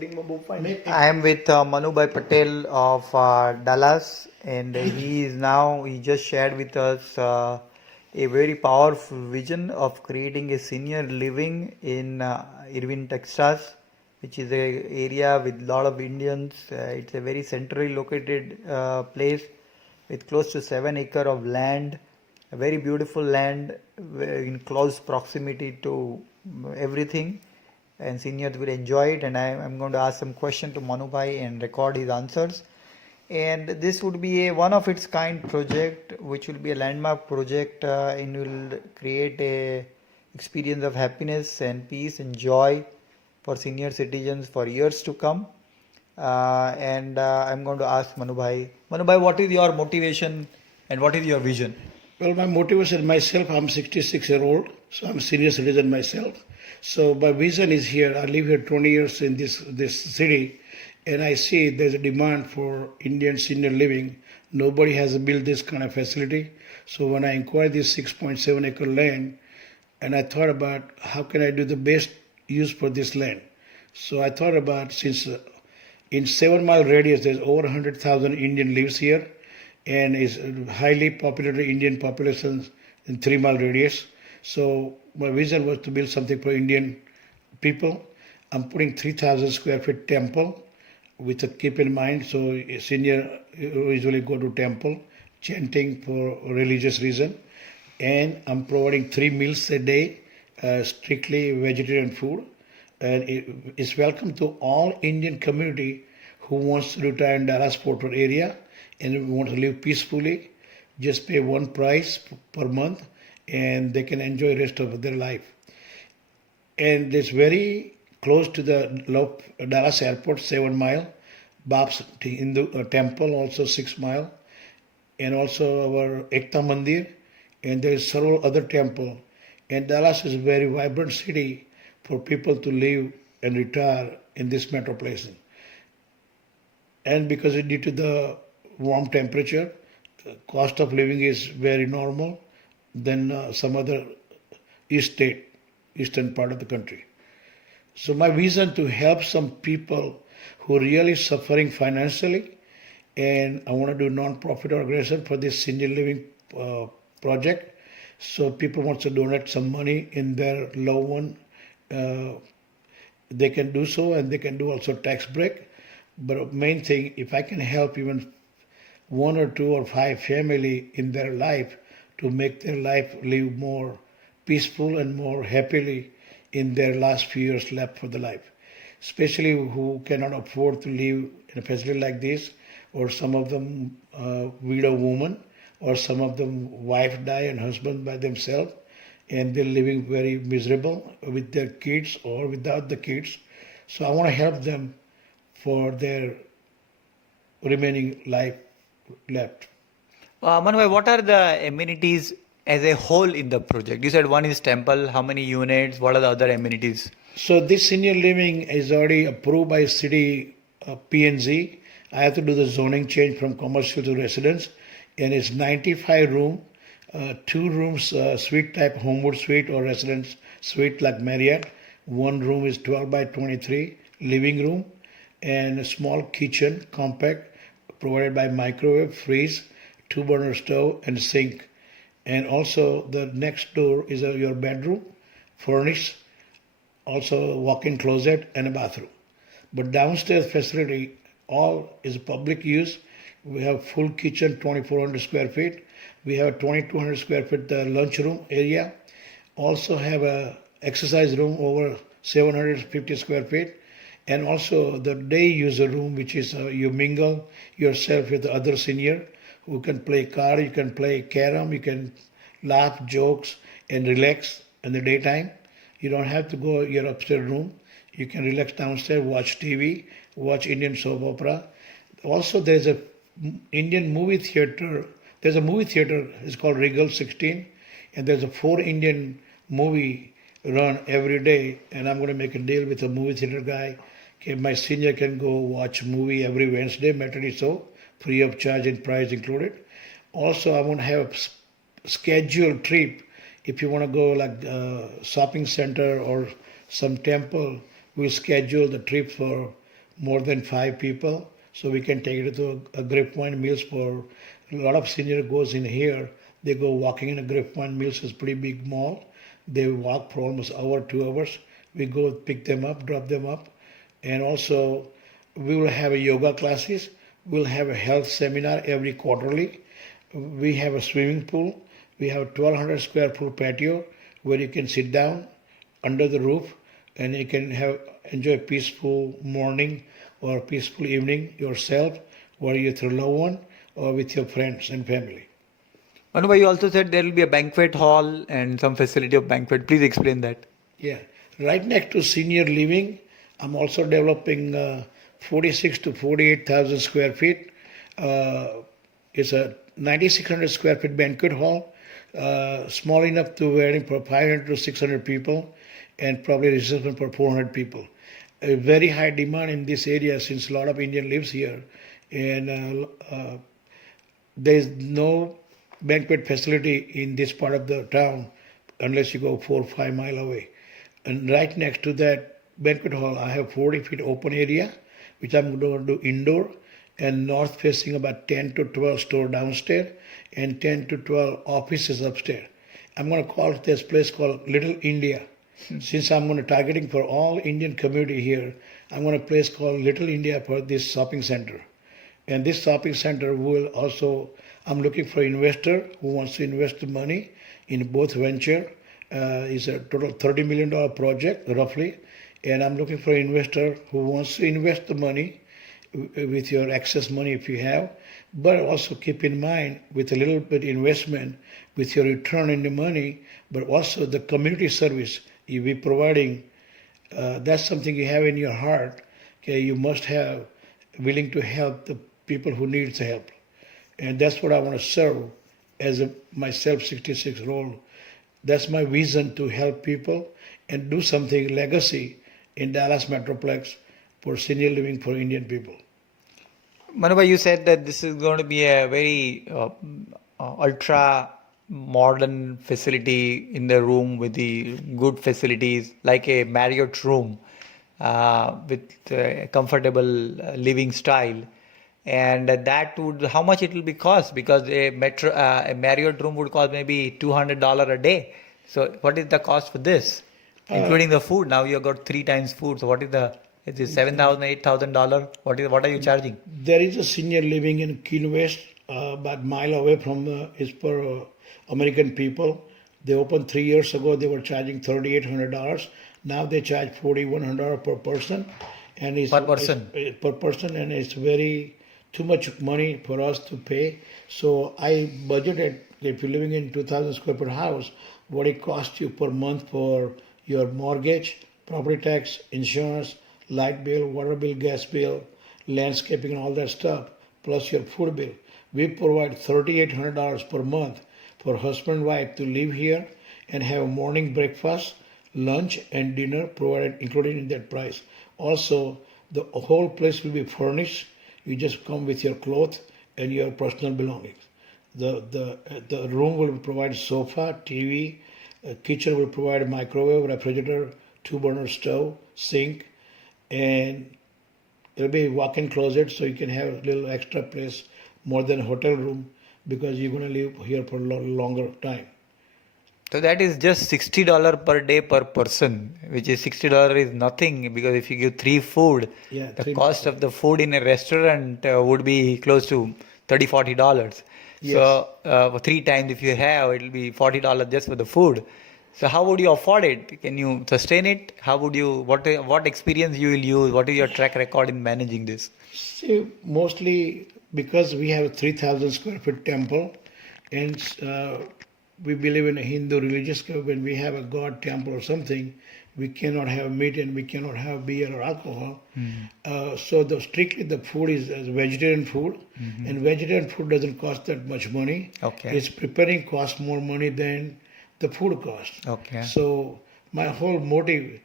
I am with Manubhai Patel of Dallas, and he just shared with us a very powerful vision of creating a senior living in Irving, Texas, which is a area with a lot of Indians. It's a very centrally located place with close to 7 acre of land, a very beautiful land in close proximity to everything, and seniors will enjoy it. And I'm going to ask some question to Manubhai and record his answers. And this would be a one of its kind project, which will be a landmark project, and will create a experience of happiness and peace and joy for senior citizens for years to come. And I'm going to ask Manubhai. Manubhai, what is your motivation and what is your vision? Well, my motivation myself, I'm 66-year-old, so I'm a senior citizen myself. So my vision is here. I live here 20 years in this city, and I see there's a demand for Indian senior living. Nobody has built this kind of facility. So when I inquired this 6.7 acre land, and I thought about how can I do the best use for this land. So I thought about since in 7 mile radius there's over 100,000 Indian lives here, and is highly populated Indian populations in 3 mile radius. So my vision was to build something for Indian people. I'm putting 3,000 square feet temple with a keep in mind. So a senior usually go to temple chanting for religious reason. And I'm providing 3 meals a day, strictly vegetarian food. And it's welcome to all Indian community who wants to retire in Dallas Fort Worth area and want to live peacefully. Just pay one price per month, and they can enjoy the rest of their life. And it's very close to the Dallas airport, 7 mile. Bab's Hindu temple, also 6 mile. And also our Ekta Mandir. And there is several other temple. And Dallas is a very vibrant city for people to live and retire in this metropolis. And because due to the warm temperature, cost of living is very normal than some other eastern part of the country. So my vision to help some people who are really suffering financially, and I want to do non-profit organization for this senior living project. So people want to donate some money in their loved one. They can do so, and they can do also tax break. But main thing, if I can help even 1 or 2 or 5 family in their life to make their life live more peaceful and more happily in their last few years left for the life, especially who cannot afford to live in a facility like this, or some of them widow woman, or some of them wife die and husband by themselves, and they're living very miserable with their kids or without the kids. So I want to help them for their remaining life left. Manubhai, what are the amenities as a whole in the project? You said one is temple. How many units? What are the other amenities? So this senior living is already approved by city P&Z. I have to do the zoning change from commercial to residence, and it's 95 room, 2 rooms suite type Homewood suite or residence suite like Marriott. 1 room is 12 by 23 living room, and a small kitchen compact provided by microwave, freeze, 2-burner stove and sink. And also the next door is your bedroom, furnished, also walk-in closet and a bathroom. But downstairs facility, all is public use. We have full kitchen, 2,400 square feet. We have 2,200 square feet lunch room area. Also have a exercise room over 750 square feet. And also the day user room, which is you mingle yourself with the other senior who can play card, you can play carom, you can laugh, jokes, and relax in the daytime. You don't have to go your upstairs room. You can relax downstairs, watch TV, watch Indian soap opera. Also, there's a Indian movie theater. There's a movie theater. It's called Regal 16, and there's a 4 Indian movie run every day. And I'm going to make a deal with a movie theater guy. Okay, my senior can go watch movie every Wednesday, matinee show, free of charge and price included. Also, I want to have a scheduled trip. If you want to go like shopping center or some temple, we'll schedule the trip for more than 5 people, so we can take it to a Grape Point Meals. For a lot of senior goes in here, they go walking in a Grape Point Meals. Is pretty big mall. They walk for almost hour, 2 hours. We go pick them up, drop them up, and also we will have a yoga classes. We'll have a health seminar every quarterly. We have a swimming pool. We have a 1,200 square foot patio where you can sit down under the roof and you can have enjoy a peaceful morning or peaceful evening yourself, or with your loved one or with your friends and family. Manubhai, you also said there will be a banquet hall and some facility of banquet. Please explain that. Yeah, right next to senior living, I'm also developing 46 to 48,000 square feet. It's a 9,600 square feet banquet hall, small enough to wearing for 500 to 600 people, and probably reservation for 400 people. A very high demand in this area since a lot of Indian lives here, and there is no banquet facility in this part of the town unless you go 4 or 5 miles away. And right next to that banquet hall, I have 40 feet open area, which I'm going to do indoor, and north facing about 10 to 12 store downstairs and 10 to 12 offices upstairs. I'm going to call this place called Little India. Since I'm going to targeting for all Indian community here, I'm going to place called Little India for this shopping center. And this shopping center will also, I'm looking for investor who wants to invest the money in both venture. It's a total $30 million project roughly. And I'm looking for an investor who wants to invest the money with your excess money if you have, but also keep in mind with a little bit investment with your return in the money, but also the community service you'll be providing. That's something you have in your heart. Okay, you must have willing to help the people who needs help, and that's what I want to serve as myself 66-year-old. That's my vision, to help people and do something legacy in Dallas Metroplex for senior living for Indian people. Manubhai, you said that this is going to be a very ultra modern facility in the room with the good facilities, like a Marriott room with comfortable living style. And that would, how much it will be cost? Because a Marriott room would cost maybe $200 a day. So what is the cost for this, including the food? Now you've got 3 times food. So what is the? Is it $7,000, $8,000? What are you charging? There is a senior living in Key West, about a mile away from is for American people. They opened 3 years ago. They were charging $3,800. Now they charge $4,100 per person, and Per person? per person, and it's very too much money for us to pay. So I budgeted, if you're living in 2,000 square foot house, what it costs you per month for your mortgage, property tax, insurance, light bill, water bill, gas bill, landscaping, and all that stuff, plus your food bill. We provide $3,800 per month for husband and wife to live here and have morning breakfast, lunch, and dinner provided, included in that price. Also, the whole place will be furnished. You just come with your clothes and your personal belongings. The room will provide sofa, TV, kitchen will provide a microwave, refrigerator, 2-burner stove, sink, and there'll be a walk-in closet, so you can have a little extra place, more than a hotel room, because you're going to live here for a longer time. So that is just $60 per day per person, which is $60 is nothing, because if you give 3 food, Yeah, the three- cost of the food in a restaurant would be close to $30-$40. Yes. So 3 times if you have, it will be $40 just for the food. So how would you afford it? Can you sustain it? How would you? What experience you will use? What is your track record in managing this? See, mostly because we have a 3,000 square foot temple, and we believe in a Hindu religious, when we have a god temple or something, we cannot have meat and we cannot have beer or alcohol. So strictly the food is vegetarian food, and vegetarian food doesn't cost that much money. Okay. It's preparing costs more money than the food cost. Okay. So my whole motive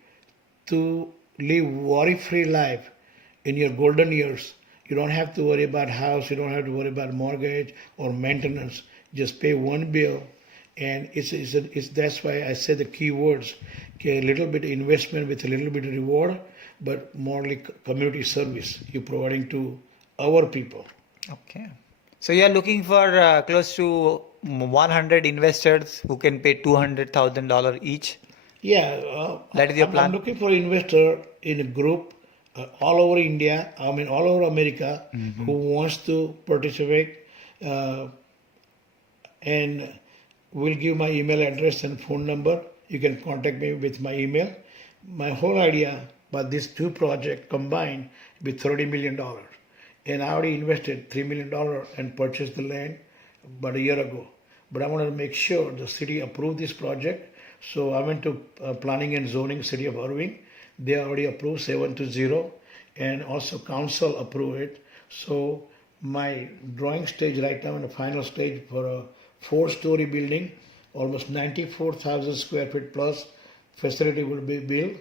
to live worry-free life in your golden years. You don't have to worry about house. You don't have to worry about mortgage or maintenance. Just pay one bill, and it's that's why I said the key words. Okay, a little bit investment with a little bit of reward, but more like community service you're providing to our people. Okay. So you are looking for close to 100 investors who can pay $200,000 each. Yeah, That is your I'm plan? looking for investor in a group all over India, I mean all over America, who wants to participate, uh, and will give my email address and phone number. You can contact me with my email. My whole idea about these two projects combined with $30 million. And I already invested $3 million and purchased the land about a year ago. But I wanted to make sure the city approved this project. So I went to planning and zoning, city of Irving. They already approved 7-0, and also council approved it. So my drawing stage right now in the final stage for a 4-story building, almost 94,000 square feet plus facility will be built,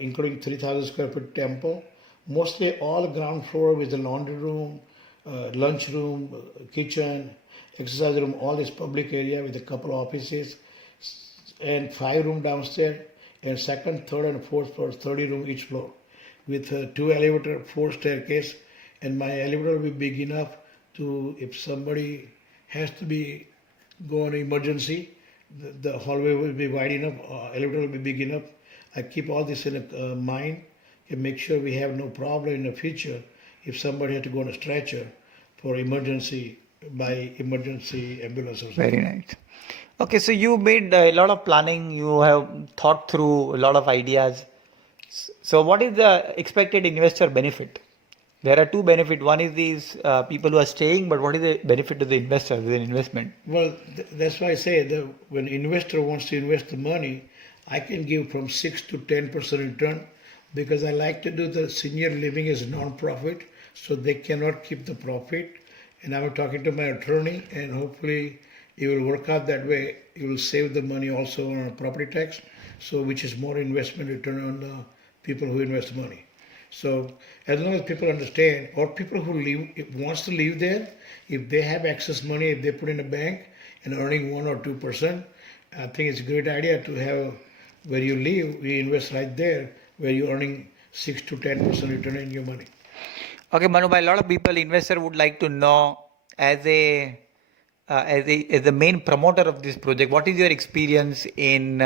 including 3,000 square feet temple. Mostly all ground floor with the laundry room, lunch room, kitchen, exercise room, all this public area with a couple of offices, and 5 room downstairs, and second, third, and fourth floor, 30 room each floor, with 2 elevator, 4 staircase, and my elevator will be big enough to, if somebody has to be go on emergency, the hallway will be wide enough, elevator will be big enough. I keep all this in mind and make sure we have no problem in the future if somebody had to go on a stretcher for emergency by emergency ambulance or something. Very nice. Okay, so you made a lot of planning, you have thought through a lot of ideas. So what is the expected investor benefit? There are two benefits. One is these people who are staying, but what is the benefit to the investor with an investment? Well, that's why I say that when investor wants to invest the money, I can give from 6 to 10% return, because I like to do the senior living as a non-profit, so they cannot keep the profit. And I'm talking to my attorney, and hopefully it will work out that way. You will save the money also on property tax, so which is more investment return on the people who invest money. So as long as people understand, or people who live wants to live there, if they have excess money, if they put in a bank and earning 1 or 2%, I think it's a great idea to have where you live, you invest right there where you're earning 6 to 10% return in your money. Okay, Manubhai, a lot of people, investor would like to know as the main promoter of this project, what is your experience in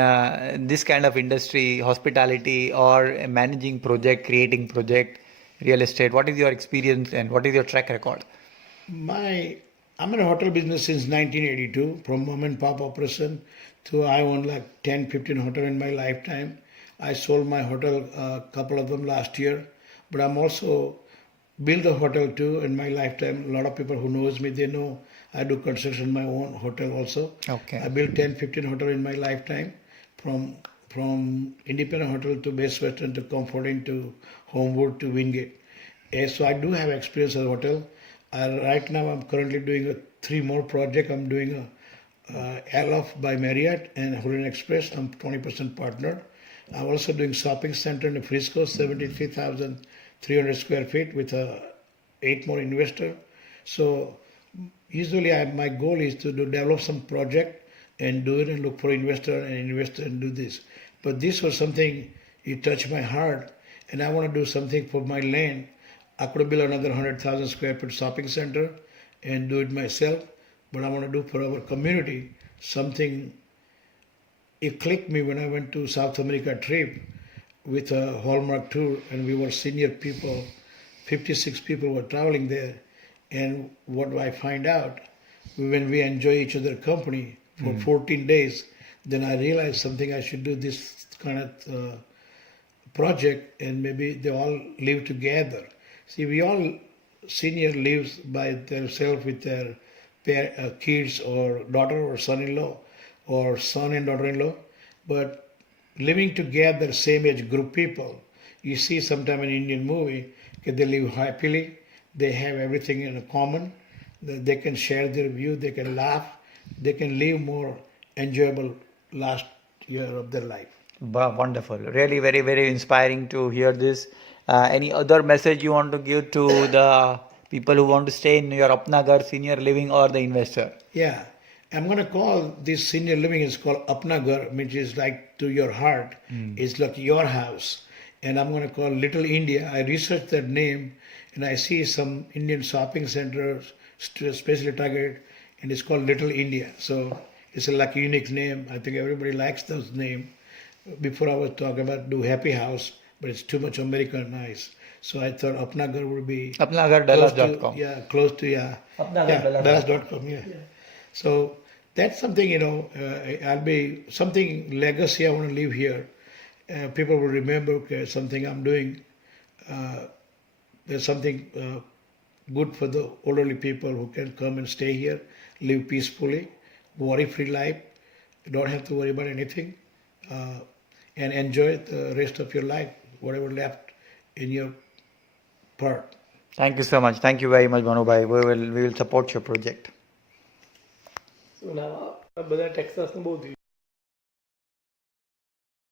this kind of industry, hospitality, or managing project, creating project, real estate? What is your experience and what is your track record? I'm in a hotel business since 1982, from mom and pop operation to I own like 10, 15 hotel in my lifetime. I sold my hotel, a couple of them last year, but I'm also built a hotel too in my lifetime. A lot of people who knows me, they know I do construction my own hotel also. Okay. I built 10, 15 hotel in my lifetime, from independent hotel to Best Western to Comfort Inn to Homewood to Wingate. So I do have experience as a hotel. Right now I'm currently doing 3 more projects. I'm doing a Alof by Marriott and Hurricane Express. I'm 20% partner. I'm also doing shopping center in Frisco, 73,300 square feet with 8 more investor. So usually my goal is to develop some project and do it and look for investor and do this. But this was something, it touched my heart, and I want to do something for my land. I could build another 100,000 square foot shopping center and do it myself, but I want to do for our community something. It clicked me when I went to South America trip with a Hallmark tour, and we were senior people, 56 people were traveling there. And what do I find out? When we enjoy each other's company for 14 days, then I realized something, I should do this kind of project, and maybe they all live together. See, we all senior lives by themselves with their kids or daughter or son-in-law or son and daughter-in-law, but living together, same age group people, you see sometime in Indian movie, they live happily, they have everything in common, they can share their view, they can laugh, they can live more enjoyable last year of their life. Wonderful. Really very, very inspiring to hear this. Any other message you want to give to the people who want to stay in your apnaghar senior living or the investor? Yeah, I'm going to call this senior living is called apnaghar, which is like to your heart. It's like your house. and I'm going to call Little India. I researched that name, and I see some Indian shopping centers, especially Target, and it's called Little India. So it's a like unique name. I think everybody likes those names. Before I was talking about do Happy House, but it's too much Americanized. So I thought apnaghar would be apnaghar.dallas.com. close to Dallas.com. Yeah. So that's something I'll be something legacy I want to leave here. People will remember okay, something I'm doing. There's something good for the elderly people who can come and stay here, live peacefully, worry-free life. Don't have to worry about anything, and enjoy the rest of your life, whatever left in your part. Thank you so much. Thank you very much, Manubhai. We will support your project. બધા ટેક્સાસનું બહુ